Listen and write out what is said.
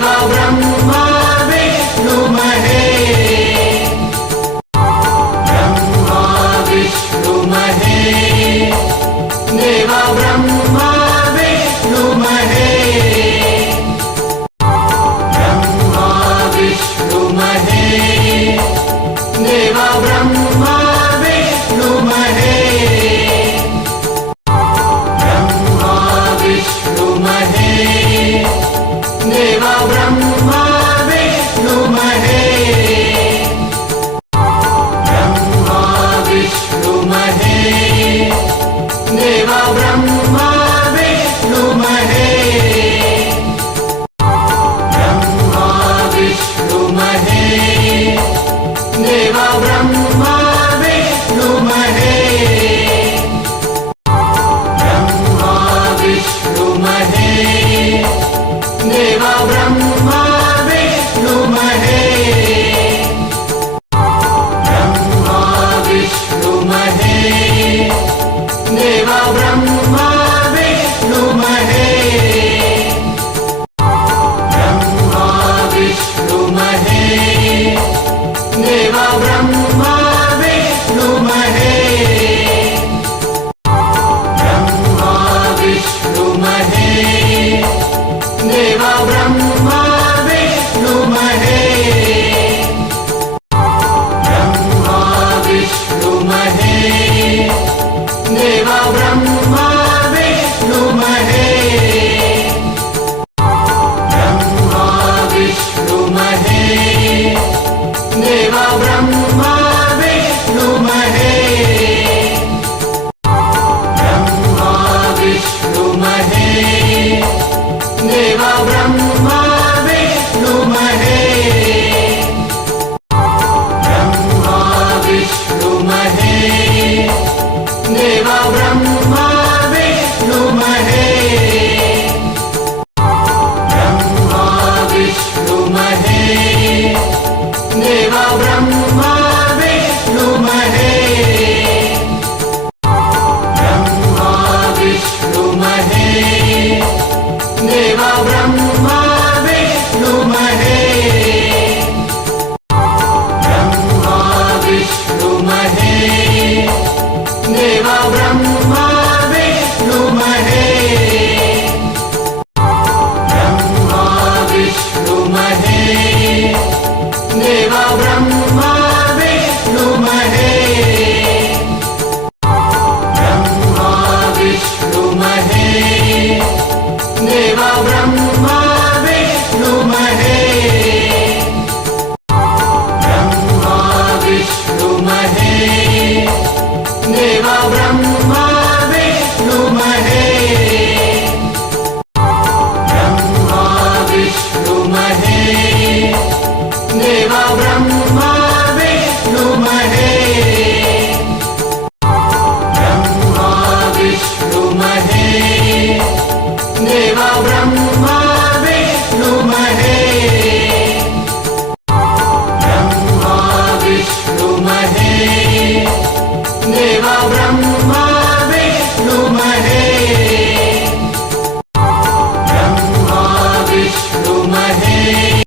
Deva Brahma Vishnu Mahesh, Brahma Vishnu Mahesh, Deva Brahma Vishnu Mahesh, Brahma Vishnu Mahesh, Deva Brahma Vishnu Mahesh, Brahma Vishnu Mahesh, Deva Brahma Vishnu Mahesh, Brahma Vishnu Mahesh, Deva Brahma Vishnu Mahesh, Brahma Vishnu Mahesh, Deva Brahma Vishnu Mahesh, Brahma Vishnu Mahesh, Deva Brahma Vishnu Mahesh.